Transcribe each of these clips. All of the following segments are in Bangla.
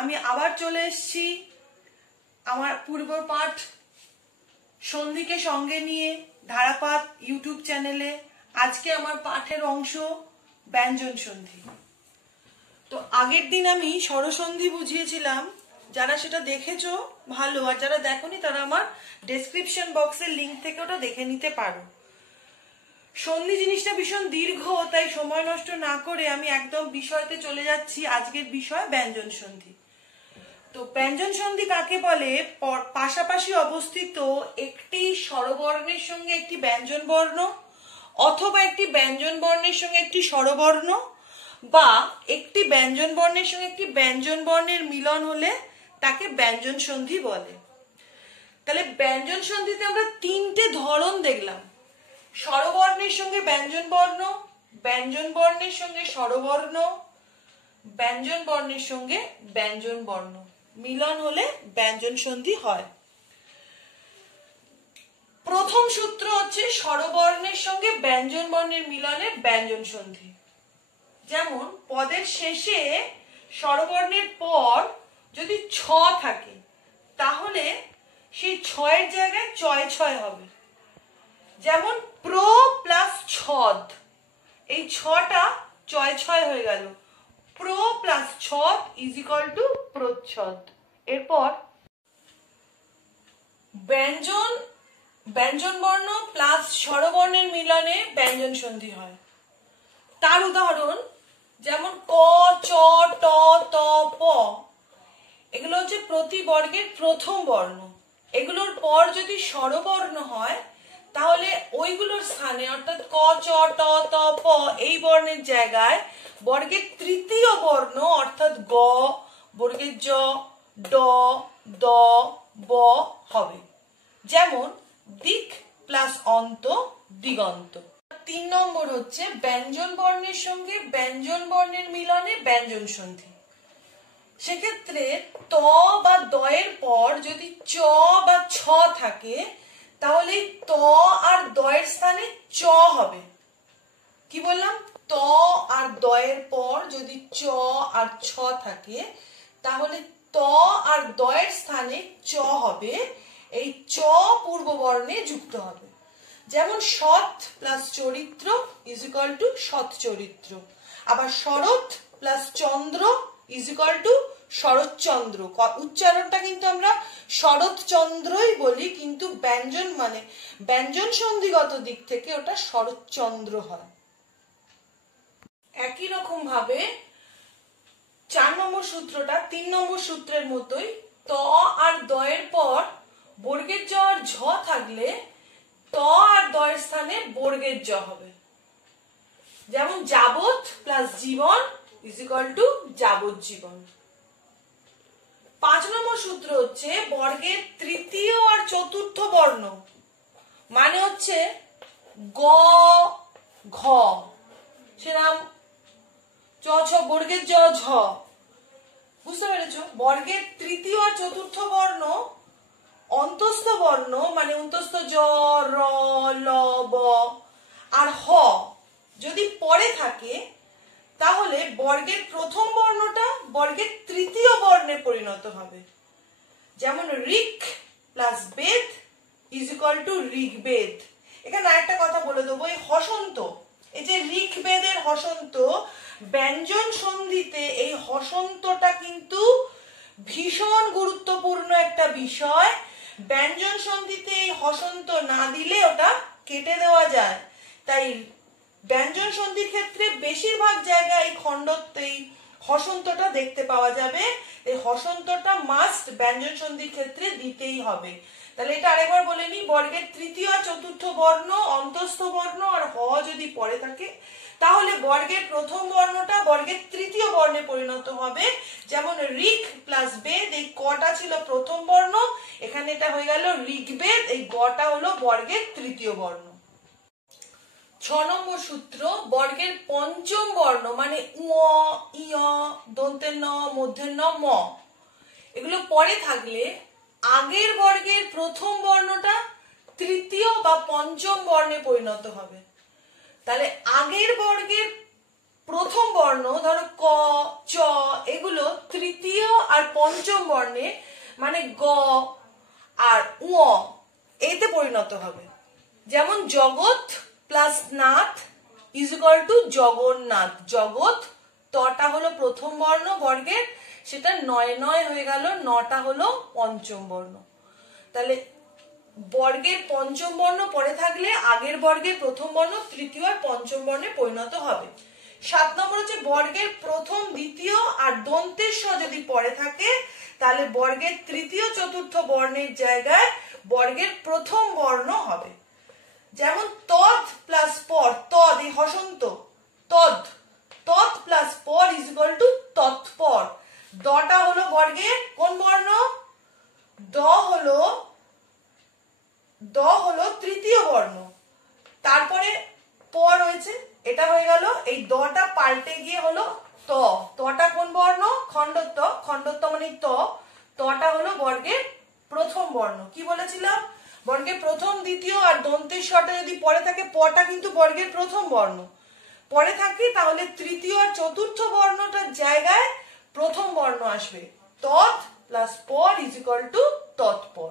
আমি আবার চলে এসেছি আমার পূর্ব পাঠ সন্ধিকে সঙ্গে নিয়ে ধারাপাত ইউটিউব চ্যানেলে। আজকে আমার পাঠের অংশ ব্যঞ্জন সন্ধি। তো আগের দিন আমি স্বরসন্ধি বুঝিয়েছিলাম, যারা সেটা দেখেছো ভালো, আর যারা দেখোনি তারা আমার ডেসক্রিপশন বক্সের লিংক থেকে ওটা দেখে নিতে পারো। সন্ধি জিনিসটা ভীষণ দীর্ঘ, তাই সময় নষ্ট না করে আমি একদম বিষয়তে চলে যাচ্ছি। আজকের বিষয় ব্যঞ্জন সন্ধি। তো ব্যঞ্জন সন্ধি কাকে বলে? পাশাপাশি অবস্থিত একটি স্বরবর্ণের সঙ্গে একটি ব্যঞ্জন বর্ণ, অথবা একটি ব্যঞ্জন বর্ণের সঙ্গে একটি স্বরবর্ণ, বা একটি ব্যঞ্জন বর্ণের সঙ্গে একটি ব্যঞ্জন বর্ণের মিলন হলে তাকে ব্যঞ্জন সন্ধি বলে। তাহলে ব্যঞ্জন সন্ধিতে আমরা তিনটে ধরন দেখলাম: স্বরবর্ণের সঙ্গে ব্যঞ্জন বর্ণ, ব্যঞ্জন বর্ণের সঙ্গে স্বরবর্ণ, ব্যঞ্জন বর্ণের সঙ্গে ব্যঞ্জন বর্ণ মিলন হলে ব্যঞ্জন সন্ধি হয়। প্রথম সূত্র হচ্ছে স্বরবর্ণের সঙ্গে ব্যঞ্জন বর্ণের মিলনে ব্যঞ্জন সন্ধি। যেমন পদের শেষে স্বরবর্ণের পর যদি ছ থাকে, তাহলে সেই ছয়ের জায়গায় চয় ছয় হবে। যেমন প্র প্লাস ছদ, এই ছটা চয় ছয় হয়ে গেল। প্র প্লাস ছদ ইজ ইকুয়াল টু প্রচ্ছদ। এরপর ব্যঞ্জন বর্ণ প্লাস স্বরবর্ণের মিলনে ব্যঞ্জন সন্ধি হয়। তার উদাহরণ যেমন ক, চ, ট, ত, প, এগুলো হচ্ছে প্রতি বর্গের প্রথম বর্ণ। এগুলোর পর যদি স্বরবর্ণ হয়, তাহলে ওইগুলোর স্থানে অর্থাৎ ক, চ, ট, ত, প এই বর্ণের জায়গায় বর্গের তৃতীয় বর্ণ অর্থাৎ গ, বর্গের জ, ড, দ, ব হবে। যেমন দিক প্লাস অন্ত, দিগন্ত। 3 নম্বর হচ্ছে ব্যঞ্জন বর্ণের সঙ্গে ব্যঞ্জন বর্ণের মিলনে ব্যঞ্জন সন্ধি। সেক্ষেত্রে ত বা দ এর পর যদি চ বা ছ থাকে, তাহলে ত আর দ এর স্থানে চ হবে। কি বললাম? ত আর দ এর পর যদি চ আর ছ থাকে, তাহলে ত আর দ এর স্থানে চ হবে। এই চ পূর্ব বর্ণে যুক্ত হবে। যেমন সৎ প্লাস চরিত্র ইজ ইকুয়াল টু সৎ চরিত্র। আবার শরৎ প্লাস চন্দ্র ইজ ইকুয়াল টু শরৎচন্দ্র। উচ্চারণটা কিন্তু আমরা শরৎচন্দ্রই বলি, কিন্তু ব্যঞ্জন মানে ব্যঞ্জন সন্ধিগত দিক থেকে ওটা শরৎচন্দ্র হয়। একই রকম ভাবে 4 নম্বর সূত্রটা 3 নম্বর সূত্রের মতোই। ত আর দ এর পর বর্গের জ আর ঝ থাকলে ত আর দ এর স্থানে বর্গের জ হবে। যেমন যাবৎ প্লাস জীবন ইজ ইকুয়াল টু যাবজ্জীবন। 5 নম্বর সূত্র হচ্ছে বর্গের তৃতীয় আর চতুর্থ বর্ণ, মানে হচ্ছে গ, ঘ, সেরাম চ, ছ, বর্গের জ, ঝ। বুঝতে পেরেছো? বর্গের তৃতীয় আর চতুর্থ বর্ণ অন্তস্থ বর্ণ, মানে অন্তস্থ জ, র, ল, ব আর হ যদি পরে থাকে, তাহলে বর্গের প্রথম বর্ণটা বর্গের তৃতীয় বর্ণে পরিণত হবে। যেমন ঋক প্লাস বেদ ইজ ইকুয়াল টু ঋগ্বেদ। এখানে আরেকটা কথা বলে দেবো, এই হসন্ত, এই যে ঋক বেদের হসন্ত, ব্যঞ্জন সন্ধিতে এই হসন্তটা কিন্তু ভীষণ গুরুত্বপূর্ণ একটা বিষয়। ব্যঞ্জন সন্ধিতে এই হসন্ত না দিলে ওটা কেটে দেওয়া যায়। তাই ব্যঞ্জন সন্ধির ক্ষেত্রে বেশিরভাগ জায়গায় এই এই হসন্তটা দেখতে পাওয়া যাবে। এই হসন্তটা মাস্ট ব্যঞ্জন সন্ধির ক্ষেত্রে দিতেই হবে। তাহলে এটা আরেকবার বলে নি, বর্গের তৃতীয় আর চতুর্থ বর্ণ অন্তস্থ বর্ণ আর হ যদি পরে থাকে, তাহলে বর্গের প্রথম বর্ণটা বর্গের তৃতীয় বর্ণে পরিণত হবে। যেমন ঋক প্লাস বেদ, এই কটা ছিল প্রথম বর্ণ, এখানে এটা হয়ে গেল ঋগ্বেদ, এই গটা হলো বর্গের তৃতীয় বর্ণ। 6 নম্বর সূত্র বর্গের পঞ্চম বর্ণ, মানে উ, ই, দন্তের ন, মধ্যের ন, ম, এগুলো পরে থাকলে আগের বর্গের প্রথম বর্ণটা তৃতীয় বা পঞ্চম বর্ণে পরিণত হবে। তাহলে আগের বর্গের প্রথম বর্ণ ধরো ক, চ, এগুলো তৃতীয় আর আর পঞ্চম বর্ণে মানে গ আর উ এতে পরিণত হবে। যেমন জগৎ plus Nath is equal two Jagannath. জগৎ তটা হলো প্রথম বর্ণ বর্গের, সেটা ৯ হয়ে গেল, নটা হলো পঞ্চম বর্ণ। তাহলে বর্গের পঞ্চম বর্ণ পরে থাকলে আগের বর্গের প্রথম বর্ণ তৃতীয় আর পঞ্চম বর্ণে পরিণত হবে। ৭ নম্বর হচ্ছে বর্গের প্রথম দ্বিতীয় আর দন্তের স যদি পরে থাকে তাহলে বর্গের তৃতীয় চতুর্থ বর্ণের জায়গায় বর্গের প্রথম বর্ণ হবে। যেমন তদ প্লাস পর, তদ এই হসন্ত, তদ, তৎ প্লাস পর ইজ ইকুয়াল টু তৎপর। দটা হলো বর্গের কোন বর্ণ? দ হলো তৃতীয় বর্ণ, তারপরে পর হয়েছে, এটা হয়ে গেল। এই দটা পাল্টে গিয়ে হলো ত। তটা কোন বর্ণ? খণ্ডত্ব, খণ্ডত্ব মানে ত। তটা হলো বর্গের প্রথম বর্ণ। কি বলেছিলাম? বর্গের প্রথম দ্বিতীয় আর দন্তের সটা যদি পরে থাকে, পটা কিন্তু বর্গের প্রথম বর্ণ পরে থাকে, তাহলে তৃতীয় আর চতুর্থ বর্ণটার জায়গায় প্রথম বর্ণ আসবে। তৎ প্লাস পর ইজ ইকুয়াল টু তৎপর।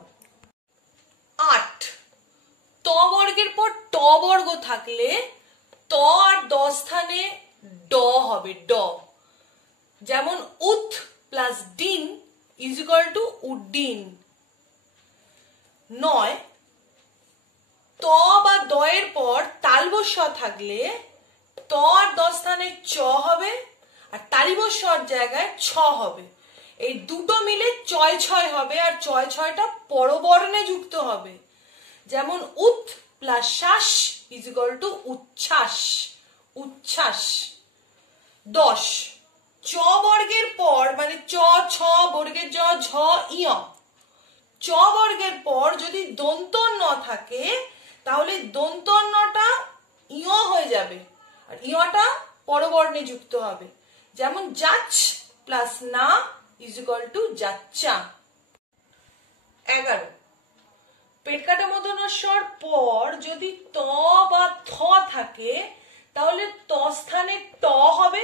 ৮ ত বর্গের পর ট বর্গ থাকলে ত আর দ স্থানে ড হবে, ড। যেমন উৎ প্লাস ডিন ইজ ইকুয়াল টু উড্ডিন। ৯ ত বা দ এর পর তালবস্য থাকলে ত আর দ স্থানে চ হবে আর তালিবস্যর জায়গায় ছ হবে। এই দুটো মিলে চয় ছয় হবে আর চয় ছয়টা পরবর্ণে যুক্ত হবে। যেমন উৎ প্লাস শ্বাস ইজ ইকুয়াল টু উচ্ছ্বাস, উচ্ছ্বাস। ১০ চ বর্গের পর মানে চ ছ বর্গের জ ঝ ইয়, চ বর্গের পর যদি দন্ত ন থাকে তাহলে দন্ত নটা ইয় হয়ে যাবে আর ইয়টা পরবর্ণে যুক্ত হবে। যেমন যাচ প্লাস না ইজ ইকুয়াল টু যাচ্চা। ১১ পেট কাটা মূর্ধন্যস্বর পর যদি ত বা থ থাকে তাহলে ত স্থানে ট হবে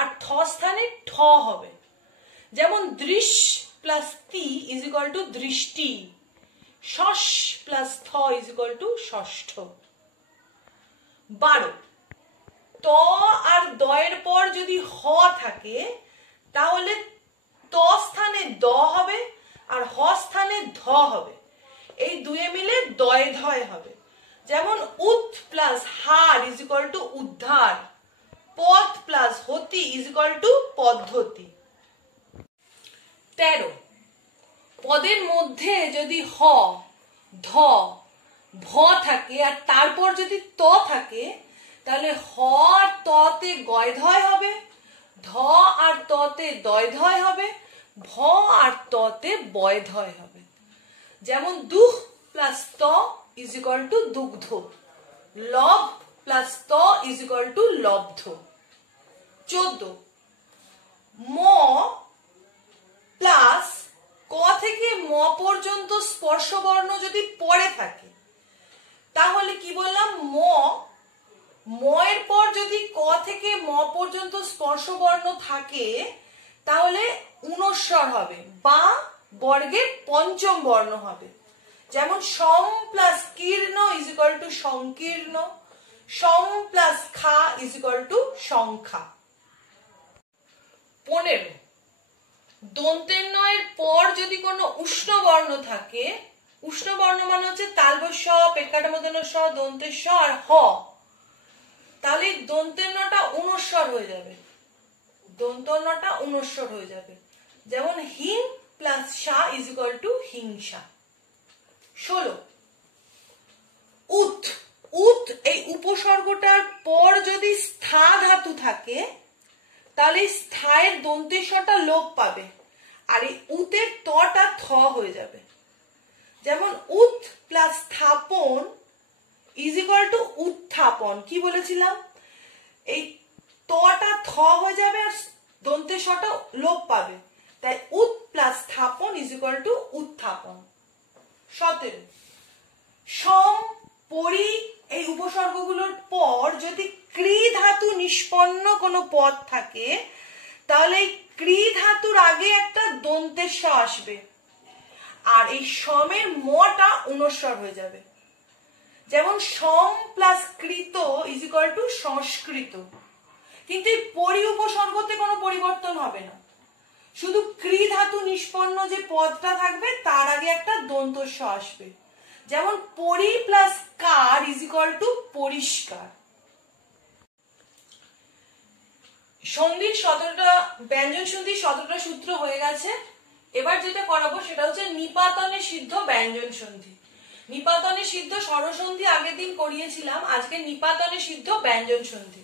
আর থ স্থানে ঠ হবে। যেমন দৃশ প্লাস তি ইজ ইকুয়াল টু দৃষ্টি, শস প্লাস থ ইজ ইকুয়াল টু ষষ্ঠ। ১২ ত আর দ এর পর যদি হ থাকে তাহলে ত স্থানে দ হবে আর হ স্থানে ধ হবে। এই দুয়ে মিলে দয় ধয় হবে। যেমন উৎ plus her is equal two উদ্ধার, পথ প্লাস হতি ইজ ইকুয়াল টু পদ্ধতি। ১৩ পদের মধ্যে যদি হ ধ ভ থাকে আর তারপর যদি ত থাকে তাহলে হ আর ততে গয় ধয় হবে, ধ আর ততে দয় ধয় হবে, ভ আর ততে বয় ধয় হবে। যেমন দুহ প্লাস ত ইজ ইকুয়াল টু দুগ্ধ, লভ প্লাস ত ইজ ইকুয়াল টু লব্ধ। ১৪ ম প্লাস ক থেকে ম পর্যন্ত স্পর্শ বর্ণ যদি পরে থাকে তাহলে কি বললাম? ম এর পর যদি ক থেকে ম পর্যন্ত স্পর্শ বর্ণ থাকে তাহলে ঊনস্বর হবে বা বর্গের পঞ্চম বর্ণ হবে। যেমন সম প্লাস কীর্ণ ইজ ইকুয়াল টু সংকীর্ণ, সম প্লাস খা ইজ ইকুয়াল টু সংখ্যা। ১৫ দন্তের ন এর পর যদি কোনো উষ্ণ বর্ণ থাকে, উষ্ণ বর্ণ মানে হচ্ছে তালবস্য, পেট কাটা মূর্ধন্যস্ব, দন্তের স আর হ, তাহলে দন্তের নটা ঊনস্বর হয়ে যাবে, দন্ত নটা ঊনস্বর হয়ে যাবে। যেমন হিং প্লাস সা ইজ ইকুয়াল টু হিংসা। ১৬ উৎ, উৎ এই উপসর্গটার পর যদি স্থা ধাতু থাকে তাহলে স্থায়ের দন্তের সটা লোপ পাবে আর এই উতের তটা থ হয়ে যাবে। যেমন উৎ প্লাস স্থাপন ইজ ইকুয়াল টু উত্থাপন। কি বলেছিলাম? এই তটা থ হয়ে যাবে আর দন্তের সটা লোপ পাবে, তাই উৎ প্লাস স্থাপন ইজ ইকুয়াল টু উত্থাপন। ১৭ সম পরি এই উপসর্গগুলোর পর যদি ক্রি ধাতু নিষ্পন্ন কোনো পদ থাকে তাহলে এই ক্রি ধাতুর আগে একটা দন্তের স আসবে, আর এই সমের মটা অনুস্বর হয়ে যাবে। যেমন সম প্লাস কৃত ইজ ইকুয়াল টু সংস্কৃত, কিন্তু এই পরি উপসর্গতে কোনো পরিবর্তন হবে না, শুধু ক্রি ধাতু নিষ্পন্ন যে পদটা থাকবে তার আগে একটা দন্ত স আসবে। যেমন পরি plus car is equal two পরিষ্কার। সন্ধির 17টা ব্যঞ্জন সন্ধির 17টা সূত্র হয়ে গেছে। এবার যেটা করাবো সেটা হচ্ছে নিপাতনে সিদ্ধ ব্যঞ্জন সন্ধি। নিপাতনে সিদ্ধ স্বরসন্ধি আগের দিন করিয়েছিলাম, আজকে নিপাতনে সিদ্ধ ব্যঞ্জন সন্ধি।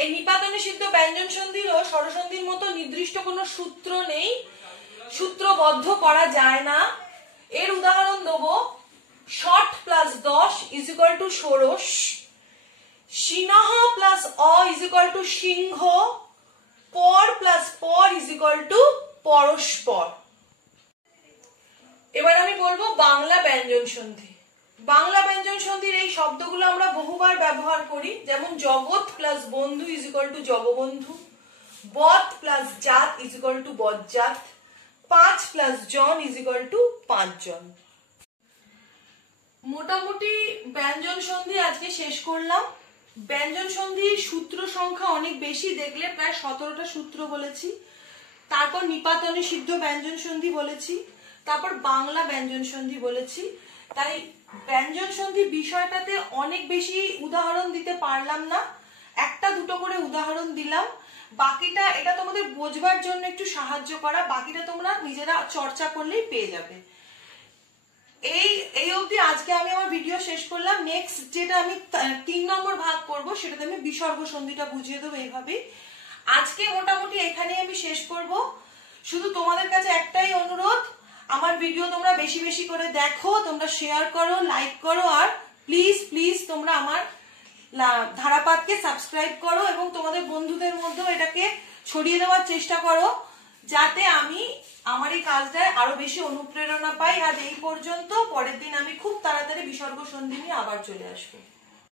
এই নিপাতনে সিদ্ধ ব্যঞ্জন সন্ধিরও স্বরসন্ধির মতো নির্দিষ্ট কোনো সূত্র নেই, সূত্রবদ্ধ করা যায় না। এর উদাহরণ দেবো, Chhath plus 10 is equal to ষোড়শ, সিনহ প্লাস অ ইজ ইকুয়াল টু সিংহ, পর প্লাস পর ইজ ইকুয়াল টু পরস্পর। এবার আমি বলবো বাংলা ব্যঞ্জন সন্ধি। বাংলা ব্যঞ্জন সন্ধির এই শব্দগুলো আমরা বহুবার ব্যবহার করি, যেমন জগৎ প্লাস বন্ধু ইজ ইকুয়াল টু জগবন্ধু, বৎ প্লাস জাত ইজ ইকুয়াল টু বজ্জাত, 5 প্লাস জন ইজ ইকুয়াল টু 5 জন। মোটামুটি ব্যঞ্জন সন্ধি আজকে শেষ করলাম। ব্যঞ্জন সন্ধির সূত্র সংখ্যা অনেক বেশি, দেখলে প্রায় 17টা সূত্র বলেছি। তারপর নিপাতনে সিদ্ধ ব্যঞ্জন সন্ধি বলেছি, তারপর বাংলা ব্যঞ্জন সন্ধি বলেছি। তাই ব্যঞ্জন সন্ধি বিষয়টাতে অনেক বেশি উদাহরণ দিতে পারলাম না, একটা দুটো করে উদাহরণ দিলাম। বাকিটা এটা তোমাদের বোঝবার জন্য একটু সাহায্য করা, বাকিটা তোমরা নিজেরা চর্চা করলেই পেয়ে যাবে। এই অবধি আজকে আমি আমার ভিডিও শেষ করলাম। নেক্সট যেটা আমি 3 নম্বর ভাগ করব সেটাতে আমি বিসর্গ সন্ধিটা বুঝিয়ে দেবো। এইভাবে আজকে মোটামুটি এখানেই আমি শেষ করব। শুধু তোমাদের কাছে একটাই অনুরোধ, আমার ভিডিও তোমরা বেশি বেশি করে দেখো, তোমরা শেয়ার করো, লাইক করো, আর প্লিজ প্লিজ তোমরা আমার ধারাপাতকে সাবস্ক্রাইব করো এবং তোমাদের বন্ধুদের মধ্যেও এটাকে ছড়িয়ে দেওয়ার চেষ্টা করো, যাতে আমি আমার এই কাজটায় আরো বেশি অনুপ্রেরণা পাই। আর এই পর্যন্ত, পরের দিন আমি খুব তাড়াতাড়ি বিসর্গ সন্ধি নিয়ে আবার চলে আসবো।